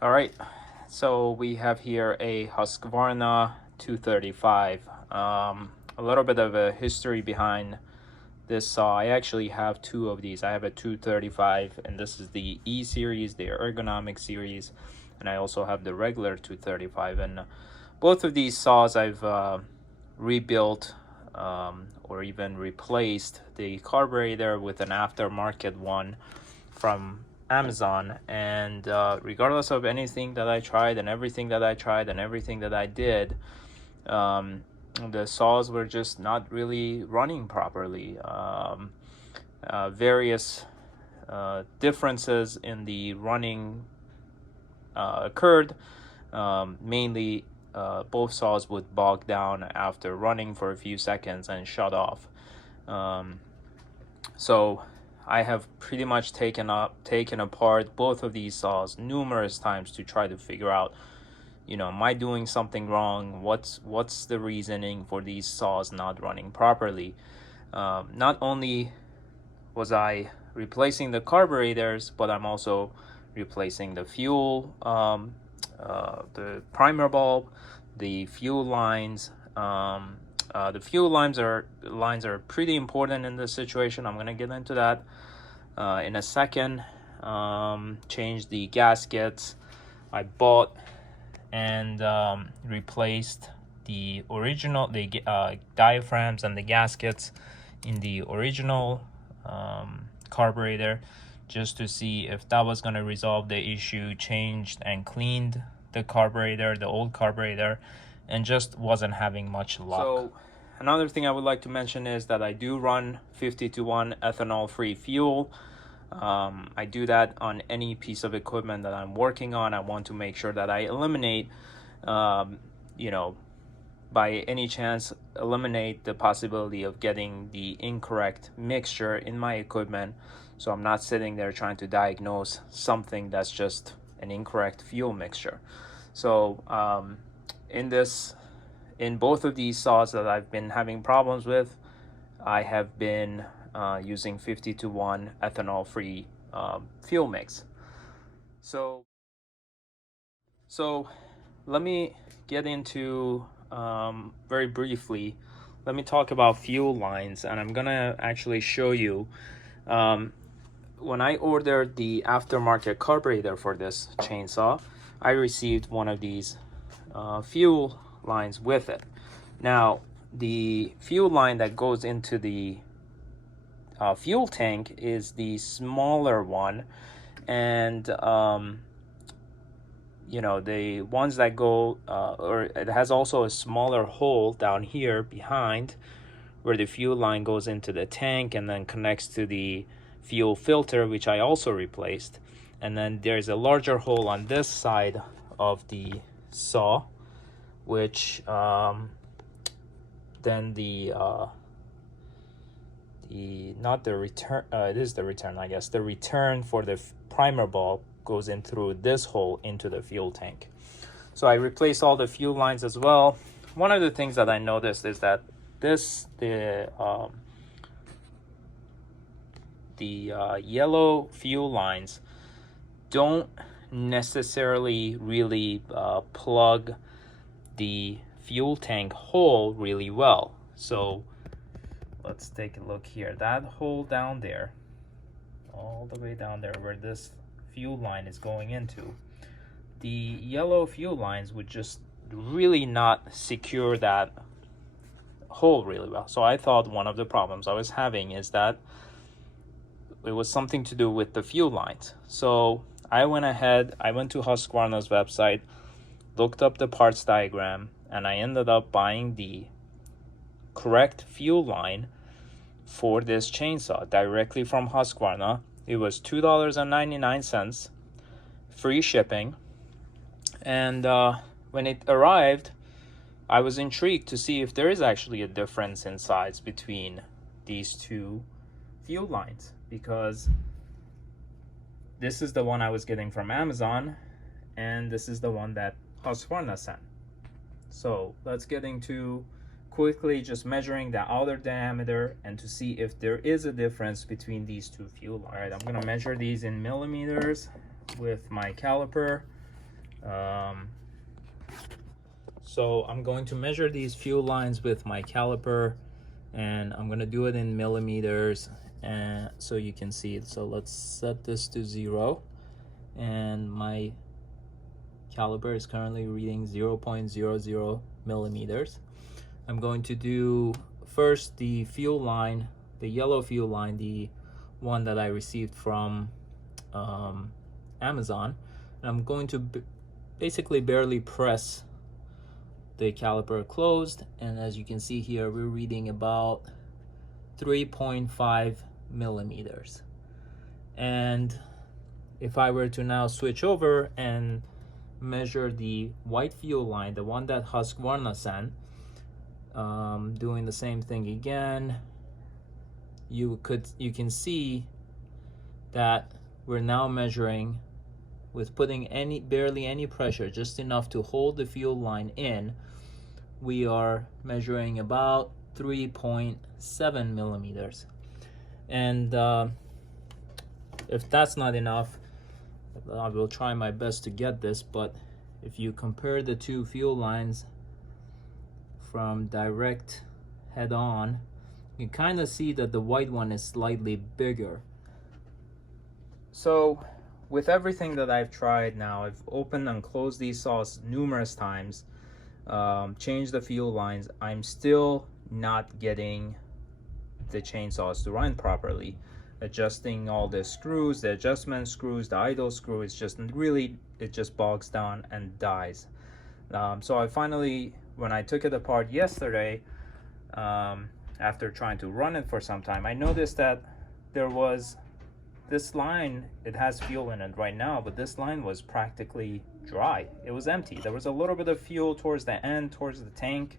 All right, so we have here a Husqvarna 235. A little bit of a history behind this saw. I actually have two of these. I have a 235, and this is the E series, the ergonomic series, and I also have the regular 235. And both of these saws I've rebuilt or even replaced the carburetor with an aftermarket one from Amazon. And regardless of anything that I tried and everything that I tried and everything that I did, the saws were just not really running properly. Various differences in the running occurred. Mainly, both saws would bog down after running for a few seconds and shut off. So I have pretty much taken apart both of these saws numerous times to try to figure out, am I doing something wrong? What's the reasoning for these saws not running properly? Not only was I replacing the carburetors, but I'm also replacing the fuel, the primer bulb, the fuel lines. The fuel lines are pretty important in this situation. I'm gonna get into that in a second. Change the gaskets. I bought and replaced the original diaphragms and the gaskets in the original carburetor, just to see if that was going to resolve the issue. Changed and cleaned the carburetor, the old carburetor, and just wasn't having much luck. So another thing I would like to mention is that I do run 50-to-1 ethanol free fuel. I do that on any piece of equipment that I'm working on. I want to make sure that I eliminate, by any chance, eliminate the possibility of getting the incorrect mixture in my equipment. So I'm not sitting there trying to diagnose something that's just an incorrect fuel mixture. So in both of these saws that I've been having problems with, I have been using 50-to-1 ethanol free fuel mix. So let me get into very briefly, let me talk about fuel lines, and I'm gonna actually show you when I ordered the aftermarket carburetor for this chainsaw, I received one of these fuel lines with it. Now, the fuel line that goes into the fuel tank is the smaller one, and the ones that go or it has also a smaller hole down here behind where the fuel line goes into the tank and then connects to the fuel filter, which I also replaced. And then there's a larger hole on this side of the saw, which then not the return, it is the return, I guess. The return for the primer bulb goes in through this hole into the fuel tank. So I replaced all the fuel lines as well. One of the things that I noticed is that the yellow fuel lines don't necessarily really plug the fuel tank hole really well. So let's take a look here. That hole down there, all the way down there where this fuel line is going into, the yellow fuel lines would just really not secure that hole really well. So I thought one of the problems I was having is that it was something to do with the fuel lines. So I went to Husqvarna's website, looked up the parts diagram, and I ended up buying the correct fuel line for this chainsaw directly from Husqvarna. It was $2.99, free shipping. And when it arrived, I was intrigued to see if there is actually a difference in size between these two fuel lines, because this is the one I was getting from Amazon and this is the one that Husqvarna sent. So let's get into quickly just measuring the outer diameter and to see if there is a difference between these two fuel lines. All right, I'm gonna measure these in millimeters with my caliper. So I'm going to measure these fuel lines with my caliper, and I'm going to do it in millimeters, and so you can see it. So let's set this to 0, and my caliper is currently reading 0.00 millimeters. I'm going to do first the fuel line, the yellow fuel line, the one that I received from Amazon. And I'm going to basically barely press the caliper closed, and as you can see here, we're reading about 3.5 millimeters. And if I were to now switch over and measure the white fuel line, the one that Husqvarna sent, doing the same thing again, you can see that we're now measuring with putting barely any pressure, just enough to hold the fuel line in. We are measuring about 3.7 millimeters. And if that's not enough, I will try my best to get this, but if you compare the two fuel lines from direct head on, you kind of see that the white one is slightly bigger. So with everything that I've tried now, I've opened and closed these saws numerous times, changed the fuel lines, I'm still not getting the chainsaws to run properly. Adjusting all the screws, the adjustment screws, the idle screw, it's just really, it just bogs down and dies. So I finally, when I took it apart yesterday, after trying to run it for some time, I noticed that there was this line, it has fuel in it right now, but this line was practically dry. It was empty. There was a little bit of fuel towards the end, towards the tank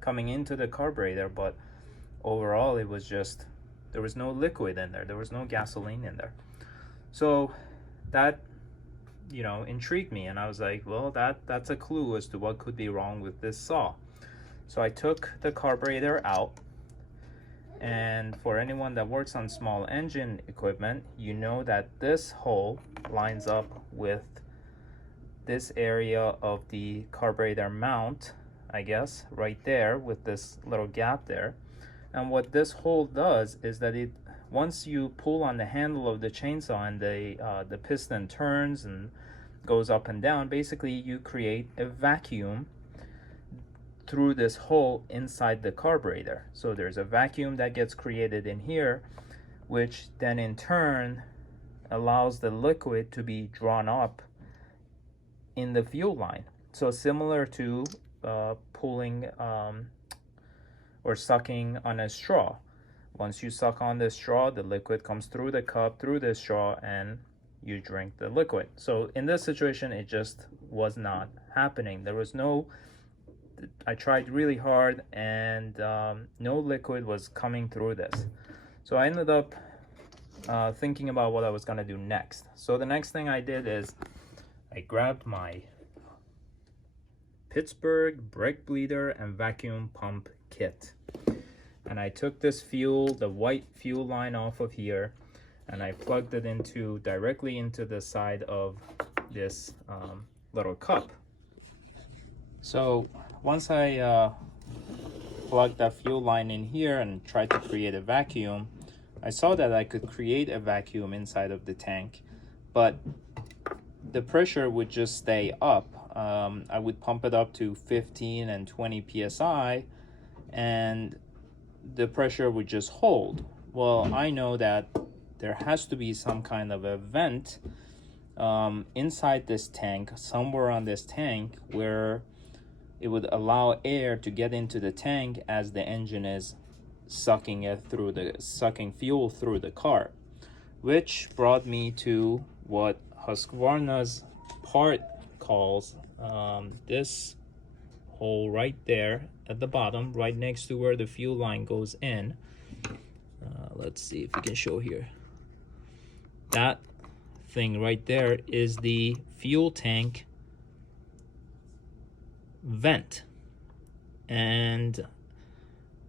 coming into the carburetor, but overall it was just, there was no liquid in there. There was no gasoline in there. So that, you know, intrigued me, and I was like, well, that's a clue as to what could be wrong with this saw. So I took the carburetor out, and for anyone that works on small engine equipment, you know that this hole lines up with this area of the carburetor mount, I guess, right there with this little gap there. And what this hole does is that it, once you pull on the handle of the chainsaw and the piston turns and goes up and down, basically you create a vacuum through this hole inside the carburetor. So there's a vacuum that gets created in here, which then in turn allows the liquid to be drawn up in the fuel line. So similar to pulling or sucking on a straw. Once you suck on the straw, the liquid comes through the cup, through the straw, and you drink the liquid. So in this situation, it just was not happening. There was no, I tried really hard, and no liquid was coming through this. So I ended up thinking about what I was gonna do next. So the next thing I did is I grabbed my Pittsburgh brake bleeder and vacuum pump kit, and I took this fuel, the white fuel line, off of here, and I plugged it into directly into the side of this little cup. So once I plugged that fuel line in here and tried to create a vacuum, I saw that I could create a vacuum inside of the tank, but the pressure would just stay up. I would pump it up to 15 and 20 psi, and the pressure would just hold. Well, I know that there has to be some kind of a vent inside this tank, somewhere on this tank, where it would allow air to get into the tank as the engine is sucking fuel through the car, which brought me to what Husqvarna's part calls this hole right there at the bottom, right next to where the fuel line goes in. Let's see if we can show here. That thing right there is the fuel tank vent, and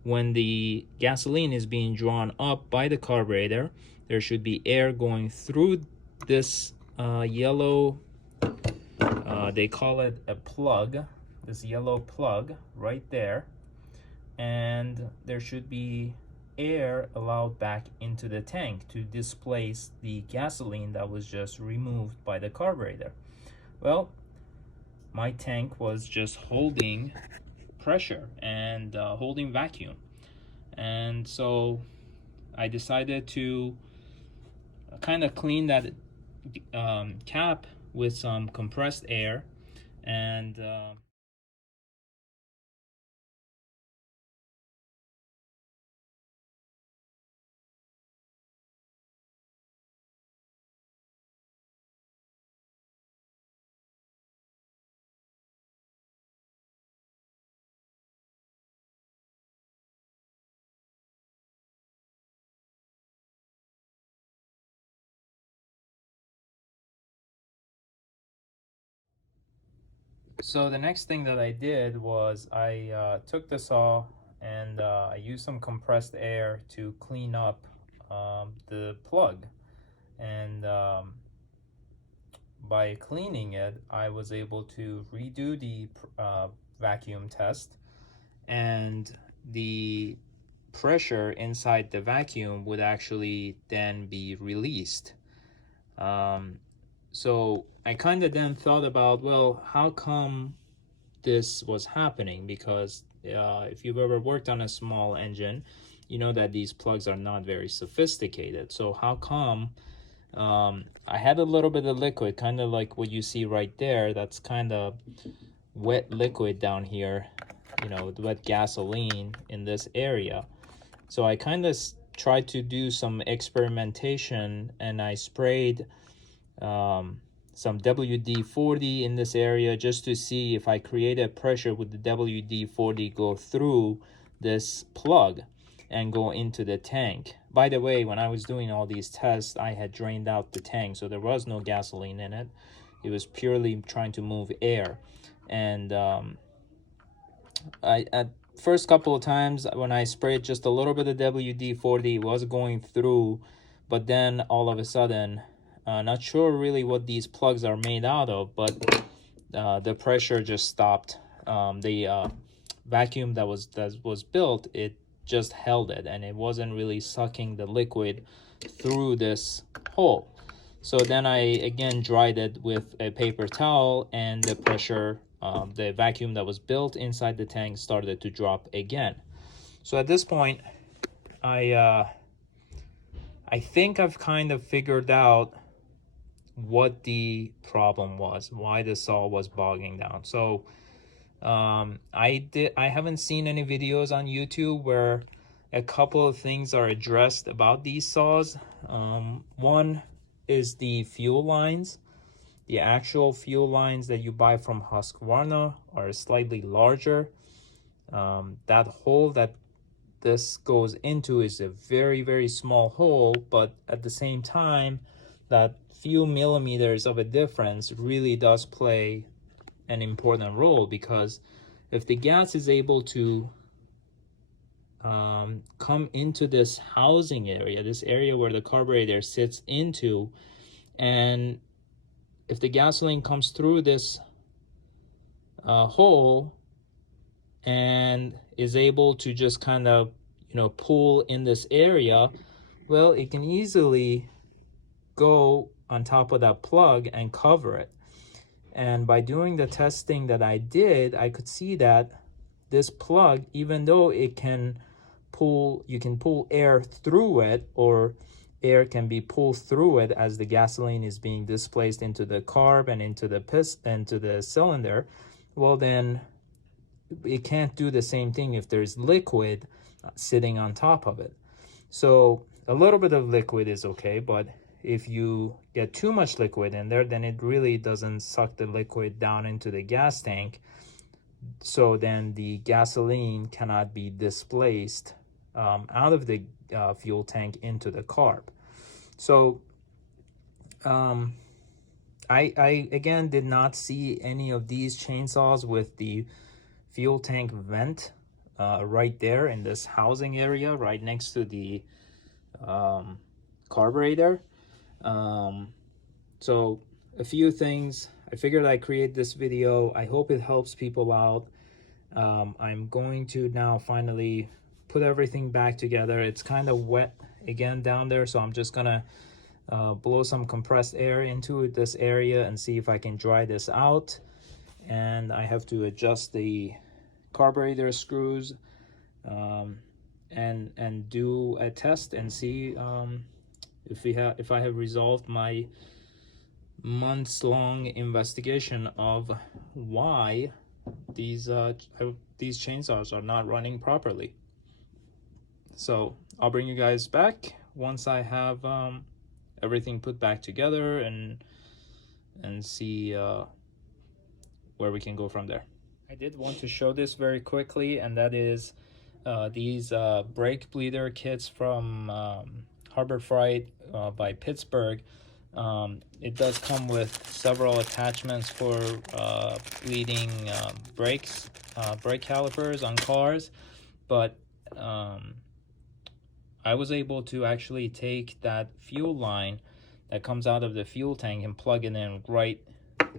when the gasoline is being drawn up by the carburetor, there should be air going through this yellow they call it a plug, this yellow plug right there, and there should be air allowed back into the tank to displace the gasoline that was just removed by the carburetor. Well, my tank was just holding pressure and holding vacuum, and so I decided to kind of clean that cap with some compressed air, and so the next thing that I did was I took the saw and I used some compressed air to clean up the plug, and by cleaning it I was able to redo the vacuum test, and the pressure inside the vacuum would actually then be released. Um, so I kind of then thought about, well, how come this was happening? Because if you've ever worked on a small engine, you know that these plugs are not very sophisticated. So how come I had a little bit of liquid, kind of like what you see right there, that's kind of wet liquid down here, you know, wet gasoline in this area. So I kind of tried to do some experimentation, and I sprayed some WD-40 in this area just to see if I created pressure, would the WD-40 go through this plug and go into the tank. By the way, when I was doing all these tests, I had drained out the tank, so there was no gasoline in it. It was purely trying to move air. And I at first couple of times when I sprayed just a little bit of WD-40, it was going through, but then all of a sudden, not sure really what these plugs are made out of, but the pressure just stopped. The vacuum that was built, it just held it, and it wasn't really sucking the liquid through this hole. So then I again dried it with a paper towel, and the pressure, the vacuum that was built inside the tank started to drop again. So at this point, I think I've kind of figured out what the problem was, why the saw was bogging down. So I haven't seen any videos on YouTube where a couple of things are addressed about these saws. One is the fuel lines. The actual fuel lines that you buy from Husqvarna are slightly larger. That hole that this goes into is a very, very small hole, but at the same time, that few millimeters of a difference really does play an important role, because if the gas is able to come into this housing area, this area where the carburetor sits into, and if the gasoline comes through this hole and is able to just kind of, you know, pull in this area, well, it can easily go on top of that plug and cover it. And by doing the testing that I did, I could see that this plug, even though it can pull, you can pull air through it, or air can be pulled through it as the gasoline is being displaced into the carb and into the into the cylinder, well then it can't do the same thing if there's liquid sitting on top of it. So a little bit of liquid is okay, but if you get too much liquid in there, then it really doesn't suck the liquid down into the gas tank. So then the gasoline cannot be displaced out of the fuel tank into the carb. So I again did not see any of these chainsaws with the fuel tank vent right there in this housing area right next to the carburetor. So a few things I figured I'd create this video. I hope it helps people out. I'm going to now finally put everything back together. It's kind of wet again down there, so I'm just gonna blow some compressed air into this area and see if I can dry this out. And I have to adjust the carburetor screws and do a test and see if I have resolved my months-long investigation of why these chainsaws are not running properly. So I'll bring you guys back once I have everything put back together and see where we can go from there. I did want to show this very quickly, and that is these brake bleeder kits from Harbor Freight by Pittsburgh. It does come with several attachments for bleeding brake calipers on cars, but I was able to actually take that fuel line that comes out of the fuel tank and plug it in right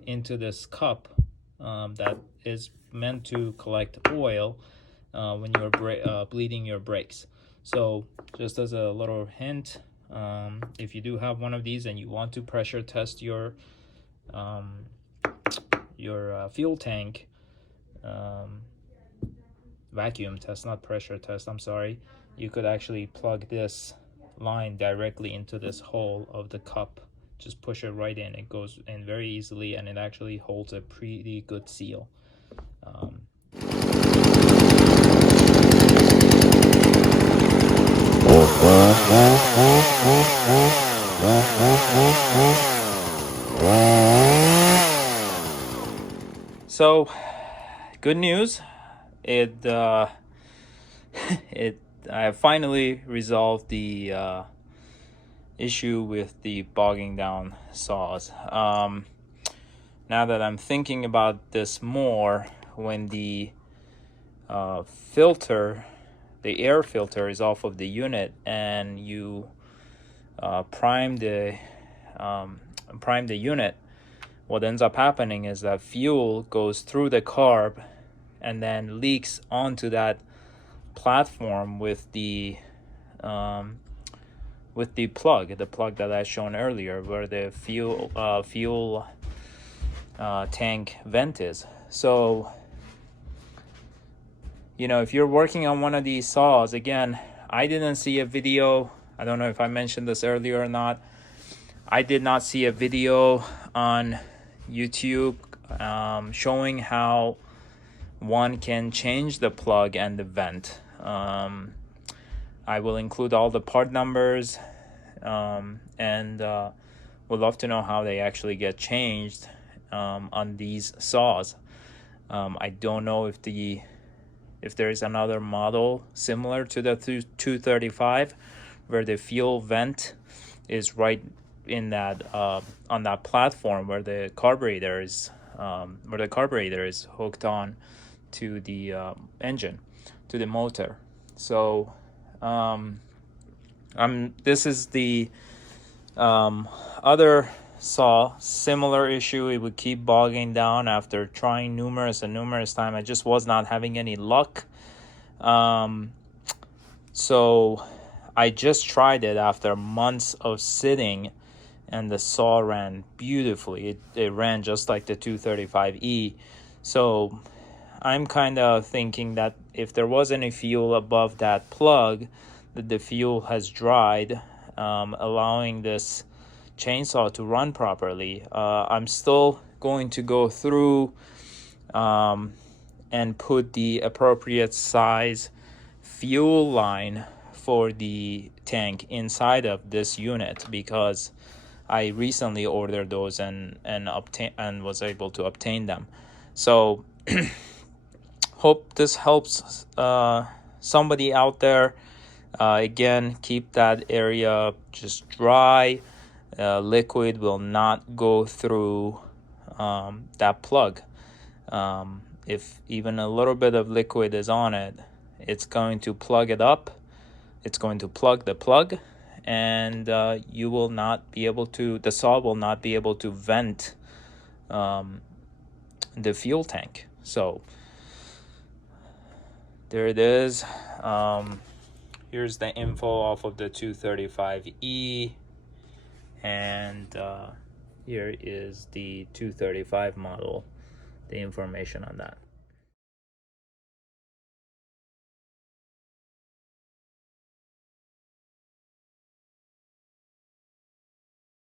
into this cup that is meant to collect oil when you're bleeding your brakes. So just as a little hint, if you do have one of these and you want to pressure test your fuel tank, vacuum test, not pressure test, I'm sorry, you could actually plug this line directly into this hole of the cup. Just push it right in. It goes in very easily, and it actually holds a pretty good seal. So, good news. I have finally resolved the issue with the bogging down saws. Now that I'm thinking about this more, when the filter, the air filter is off of the unit, and you prime the unit, what ends up happening is that fuel goes through the carb and then leaks onto that platform with the plug that I shown earlier, where the fuel tank vent is. So, you know, if you're working on one of these saws, again, I didn't see a video. I don't know if I mentioned this earlier or not. I did not see a video on YouTube showing how one can change the plug and the vent. I will include all the part numbers, and would love to know how they actually get changed on these saws. I don't know if there is another model similar to the 235 where the fuel vent is right in that on that platform where the carburetor is hooked on to the engine, to the motor. So this is the other saw, similar issue. It would keep bogging down after trying numerous times. I just was not having any luck. So I just tried it after months of sitting, and the saw ran beautifully. It ran just like the 235E. So I'm kind of thinking that if there was any fuel above that plug, that the fuel has dried, allowing this chainsaw to run properly. I'm still going to go through and put the appropriate size fuel line for the tank inside of this unit, because I recently ordered those and was able to obtain them. So hope this helps somebody out there. Again, keep that area just dry. Liquid will not go through that plug. If even a little bit of liquid is on it, it's going to plug it up. It's going to plug the plug, and you will not be able to, the saw will not be able to vent the fuel tank. So there it is. Here's the info off of the 235E, and here is the 235 model, the information on that.